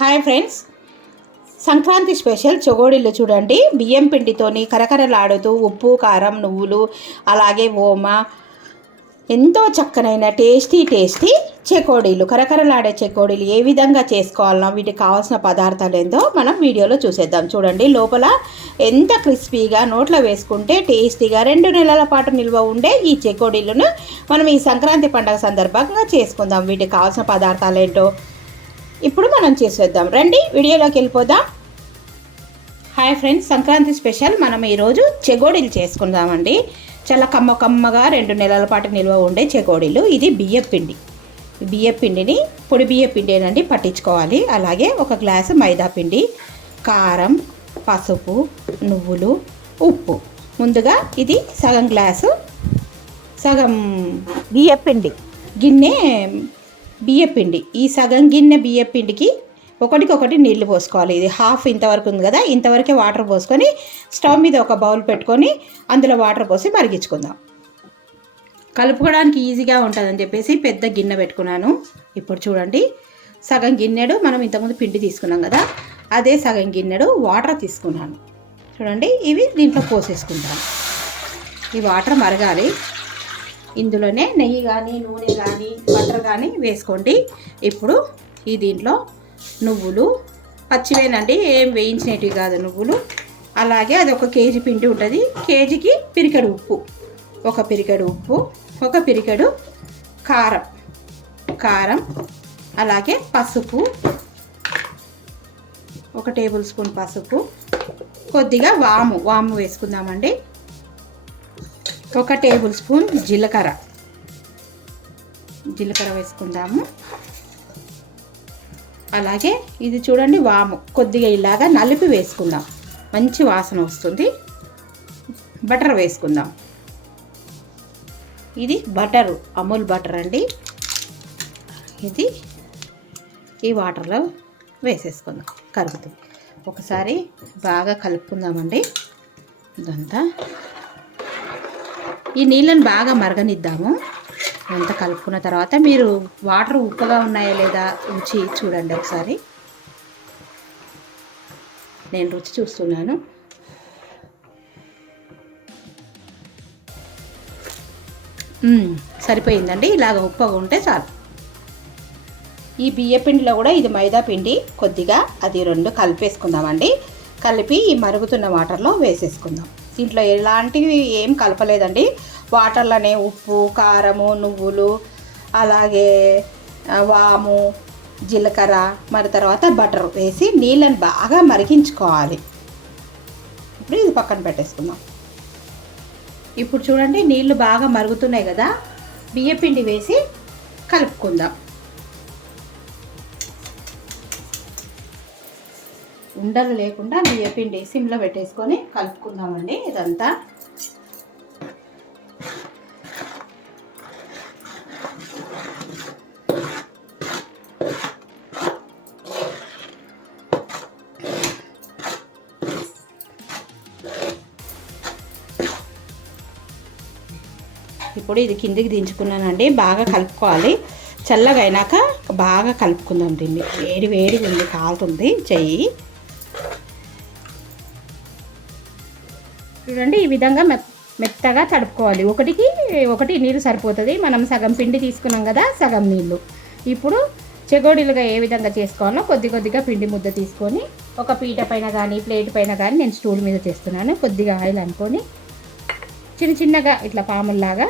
Hi friends. Sankranti special చెగోడీలు చూడండి. బియ్యం పిండితోని కరకరలాడుతూ ఉప్పు కారం నువ్వులు అలాగే ఓమ. ఎంతో చక్కనైన టేస్టీ టేస్టీ చెకోడీలు. కరకరలాడే చెకోడీలు ఏ విధంగా చేసుకోవాలన్నా వీటికి కావాల్సిన పదార్థాలు ఏందో మనం వీడియోలో చూసేద్దాం. చూడండి లోపల ఎంత క్రిస్పీగా నోట్లో వేసుకుంటే టేస్టీగా రెండు నెలల పాటు నిల్వ ఉండే ఈ చెకోడీలను మనం ఈ సంక్రాంతి పండుగ సందర్భంగా చేసుకుందాం. వీటికి కావాల్సిన పదార్థాలు ఏంటో ఇప్పుడు మనం చేసేద్దాం. రండి వీడియోలోకి వెళ్ళిపోదాం. హాయ్ ఫ్రెండ్స్ సంక్రాంతి స్పెషల్ మనం ఈరోజు చెగోడీలు చేసుకుందామండి. చాలా కమ్మ కమ్మగా రెండు నెలల పాటు నిల్వ ఉండే చెగోడీలు. ఇది బియ్యం పిండి. బియ్యం పిండిని పొడి బియ్యం పిండినండి పట్టించుకోవాలి. అలాగే ఒక గ్లాసు మైదా పిండి కారం పసుపు నువ్వులు ఉప్పు. ముందుగా ఇది సగం గ్లాసు సగం బియ్యం పిండి. గిన్నె బియ్యపిండి ఈ సగం గిన్నె బియ్యపిండికి ఒకటికొకటి నీళ్ళు పోసుకోవాలి. ఇది హాఫ్ ఇంతవరకు ఉంది కదా ఇంతవరకే వాటర్ పోసుకొని స్టవ్ మీద ఒక బౌల్ పెట్టుకొని అందులో వాటర్ పోసి మరిగించుకుందాం. కలుపుకోవడానికి ఈజీగా ఉంటుందని చెప్పేసి పెద్ద గిన్నె పెట్టుకున్నాను. ఇప్పుడు చూడండి సగం గిన్నెడు మనం ఇంతకుముందు పిండి తీసుకున్నాం కదా అదే సగం గిన్నెడు వాటర్ తీసుకున్నాను. చూడండి ఇవి దీంట్లో పోసేసుకుంటాను. ఈ వాటర్ మరగాలి. ఇందులోనే నెయ్యి కానీ నూనె కానీ బటర్ కానీ వేసుకోండి. ఇప్పుడు ఈ దీంట్లో నువ్వులు పచ్చివేనండి ఏం వేయించినవి కాదు నువ్వులు. అలాగే అది ఒక కేజీ పిండి ఉంటుంది. కేజీకి పిరికడు ఉప్పు. ఒక పిరికడు ఉప్పు ఒక పిరికడు కారం. కారం అలాగే పసుపు ఒక టేబుల్ స్పూన్ పసుపు. కొద్దిగా వాము వాము వేసుకుందామండి. ఒక టేబుల్ స్పూన్ జీలకర్ర. జీలకర్ర వేసుకుందాము. అలాగే ఇది చూడండి వాము. కొద్దిగా ఇలాగా నలిపి వేసుకుందాం. మంచి వాసన వస్తుంది. బటర్ వేసుకుందాం. ఇది బటరు అమూల్ బటర్ అండి. ఇది ఈ వాటర్లో వేసేసుకుందాం. కలుపుతుంది ఒకసారి బాగా కలుపుకుందామండి. ఇదంతా ఈ నీళ్ళని బాగా మరగనిద్దాము. ఎంత కలుపుకున్న తర్వాత మీరు వాటర్ ఉప్పుగా ఉన్నాయా లేదా రుచి చూడండి ఒకసారి. నేను రుచి చూస్తున్నాను. సరిపోయిందండి. ఇలాగ ఉప్పగా ఉంటే చాలు. ఈ బియ్య పిండిలో కూడా ఇది మైదా పిండి. కొద్దిగా అది రెండు కలిపేసుకుందామండి. కలిపి ఈ మరుగుతున్న వాటర్లో వేసేసుకుందాం. దీంట్లో ఎలాంటివి ఏం కలపలేదండి. వాటర్లోనే ఉప్పు కారము నువ్వులు అలాగే వాము జీలకర్ర మరి తర్వాత బటర్ వేసి నీళ్ళని బాగా మరిగించుకోవాలి. ఇప్పుడు ఇది పక్కన పెట్టేసుకుందాం. ఇప్పుడు చూడండి నీళ్ళు బాగా మరుగుతున్నాయి కదా. బియ్యపిండి వేసి కలుపుకుందాం. ఉండలు లేకుండా బియ్యపిండి సిమ్లో పెట్టేసుకొని కలుపుకుందామండి ఇదంతా. ఇప్పుడు ఇది కిందికి దించుకున్నానండి బాగా కలుపుకోవాలి. చల్లగా అయినాక బాగా కలుపుకుందాం దీన్ని. వేడి వేడిగా ఉంది కాలుతుంది చెయ్యి. చూడండి ఈ విధంగా మెత్తగా తడుపుకోవాలి. ఒకటికి ఒకటి నీళ్ళు సరిపోతుంది. మనం సగం పిండి తీసుకున్నాం కదా సగం నీళ్ళు. ఇప్పుడు చెగోడీలుగా ఏ విధంగా చేసుకోవాలో కొద్ది కొద్దిగా పిండి ముద్ద తీసుకొని ఒక పీట పైన కానీ ప్లేట్ పైన కానీ నేను స్టూల్ మీద చేస్తున్నాను. కొద్దిగా ఆయిల్ అనుకొని చిన్న చిన్నగా ఇట్లా పాముల్లాగా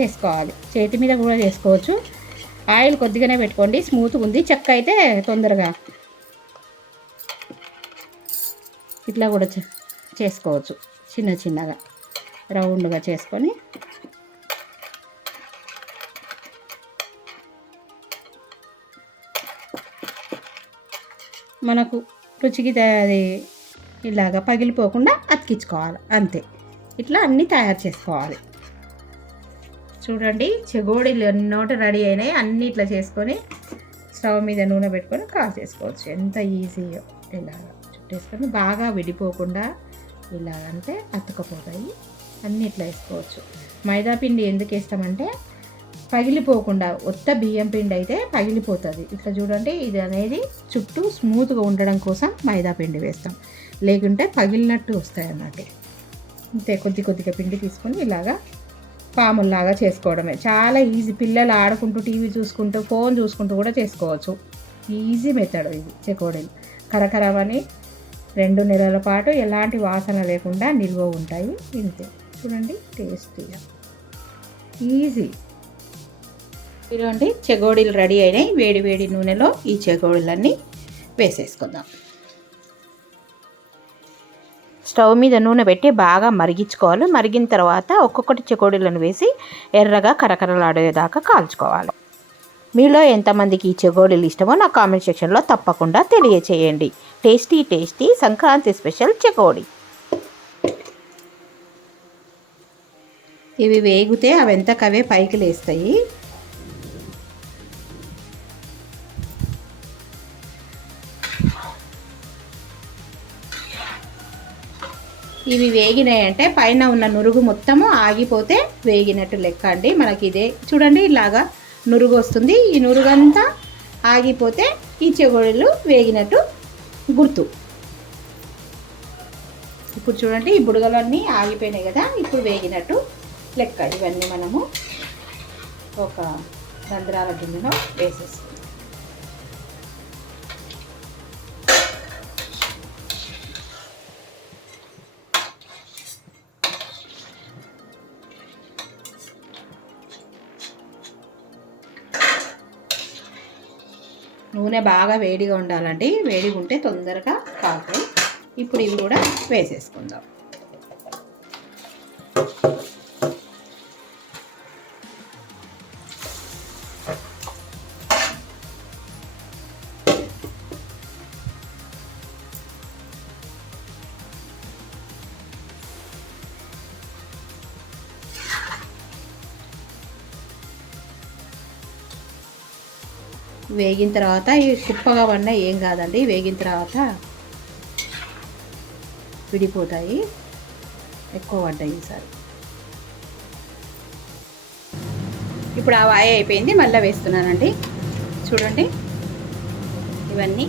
చేసుకోవాలి. చేతి మీద కూడా చేసుకోవచ్చు. ఆయిల్ కొద్దిగానే పెట్టుకోండి. స్మూత్గా ఉంది. చెక్క అయితే తొందరగా ఇట్లా కూడా చే- చేసుకోవచ్చు. చిన్న చిన్నగా రౌండ్గా చేసుకొని మనకు రుచికి అది ఇలాగ పగిలిపోకుండా అతికించుకోవాలి. అంతే. ఇట్లా అన్నీ తయారు చేసుకోవాలి. చూడండి చెగోడీలు ఎన్నోటి రెడీ అయినాయి. అన్నీ ఇట్లా చేసుకొని స్టవ్ మీద నూనె పెట్టుకొని కాల్ చేసుకోవచ్చు. ఎంత ఈజీయో. ఇలాగ చుట్టేసుకొని బాగా విడిపోకుండా ఇలాగంటే అతుకపోతాయి అన్నీ ఇట్లా వేసుకోవచ్చు. మైదా పిండి ఎందుకు వేస్తామంటే పగిలిపోకుండా ఒత్త బియ్యం పిండి అయితే పగిలిపోతుంది. ఇట్లా చూడండి ఇది అనేది చుట్టూ స్మూత్గా ఉండడం కోసం మైదా పిండి వేస్తాం. లేకుంటే పగిలినట్టు వస్తాయి అన్నట్టు అంతే కొద్ది కొద్దిగా పిండి తీసుకొని ఇలాగా పాముల్లాగా చేసుకోవడమే. చాలా ఈజీ. పిల్లలు ఆడుకుంటూ టీవీ చూసుకుంటూ ఫోన్ చూసుకుంటూ కూడా చేసుకోవచ్చు. ఈజీ మెథడ్ ఇది చెకోడీలు. కరకరమని రెండు నెలల పాటు ఎలాంటి వాసన లేకుండా నిల్వ ఉంటాయి. ఇంతే. చూడండి టేస్టీగా. ఈజీ. ఇదిగోండి చెగోడీలు రెడీ అయినాయి. వేడి వేడి నూనెలో ఈ చెగోడీలన్నీ వేసేసుకుందాం. స్టవ్ మీద నూనె పెట్టి బాగా మరిగించుకోవాలి. మరిగిన తర్వాత ఒక్కొక్కటి చెకోడీలను వేసి ఎర్రగా కరకరలాడేదాకా కాల్చుకోవాలి. మీలో ఎంతమందికి ఈ చెగోడీలు ఇష్టమో నా కామెంట్ సెక్షన్లో తప్పకుండా తెలియచేయండి. టేస్టీ టేస్టీ సంక్రాంతి స్పెషల్ చెగోడి ఇవి వేగితే అవి ఎంతకవే పైకి లేస్తాయి. ఇవి వేగినాయంటే పైన ఉన్న నురుగు మొత్తము ఆగిపోతే వేగినట్టు లెక్క అండి. మనకి ఇదే చూడండి ఇలాగా నురుగు వస్తుంది ఈ నురుగంతా ఆగిపోతే ఈ చెగోడీలు వేగినట్టు గుర్తు. ఇప్పుడు చూడండి ఈ బుడగలన్నీ ఆగిపోయినాయి కదా ఇప్పుడు వేగినట్టు లెక్క ఇవన్నీ మనము ఒక రంధ్రాల గిన్నెలో వేసేస్తాం. నూనె బాగా వేడిగా ఉండాలండి. వేడిగా ఉంటే తొందరగా కాకుతాయి ఇప్పుడు ఇవి కూడా వేసేసుకుందాం. వేగిన తర్వాత ఈ కుప్పగా పడినా ఏం కాదండి వేగిన తర్వాత విడిపోతాయి. ఎక్కువ పడ్డాయి ఈసారి. ఇప్పుడు ఆ వాయి అయిపోయింది మళ్ళీ వేస్తున్నానండి. చూడండి. ఇవన్నీ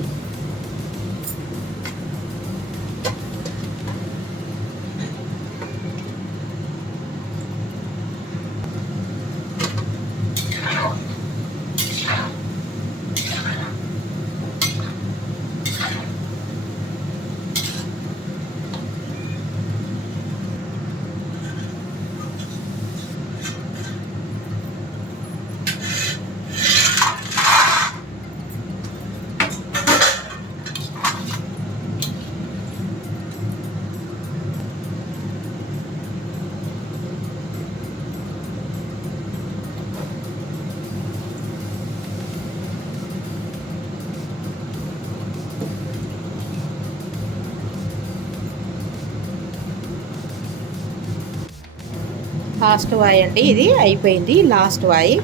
ఫాస్ట్ వాయి అండి ఇది అయిపోయింది లాస్ట్ వాయి.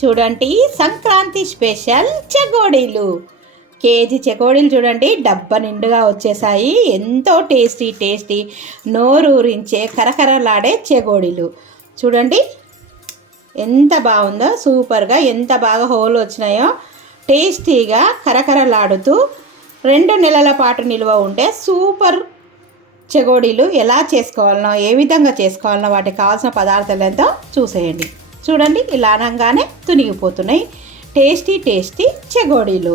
చూడండి సంక్రాంతి స్పెషల్ చెగోడీలు. కేజీ చెకోడీలు చూడండి డబ్బా నిండుగా వచ్చేసాయి. ఎంతో టేస్టీ టేస్టీ నోరూరించే కరకరలాడే చెకోడీలు. చూడండి ఎంత బాగుందో సూపర్గా ఎంత బాగా హోల్ వచ్చినాయో టేస్టీగా కరకరలాడుతూ రెండు నెలల పాటు నిల్వ ఉంటే సూపర్ చెగోడీలు ఎలా చేసుకోవాలనో ఏ విధంగా చేసుకోవాలనో వాటికి కావాల్సిన పదార్థాలు ఎంతో చూసేయండి. చూడండి ఇలా అనగానే తునిగిపోతున్నాయి. టేస్టీ టేస్టీ చెగోడీలు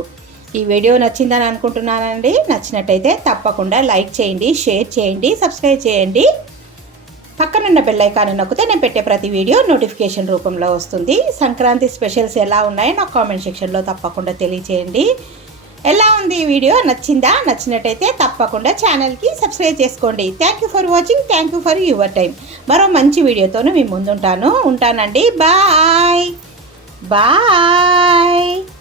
ఈ వీడియో నచ్చిందని అనుకుంటున్నానండి. నచ్చినట్టయితే తప్పకుండా లైక్ చేయండి షేర్ చేయండి సబ్స్క్రైబ్ చేయండి. పక్కనున్న బెల్లైకాన్ని నొక్కితే నేను పెట్టే ప్రతి వీడియో నోటిఫికేషన్ రూపంలో వస్తుంది. సంక్రాంతి స్పెషల్స్ ఎలా ఉన్నాయో నాకు కామెంట్ సెక్షన్లో తప్పకుండా తెలియచేయండి. ఎలా ఉంది ఈ వీడియో? నచ్చిందా? నచ్చినట్టయితే తప్పకుండా ఛానల్కి సబ్స్క్రైబ్ చేసుకోండి. Thank you for watching thank you for your time. మరో మంచి వీడియోతోనూ మీ ముందుంటాను. ఉంటానండి. బాయ్. బాయ్.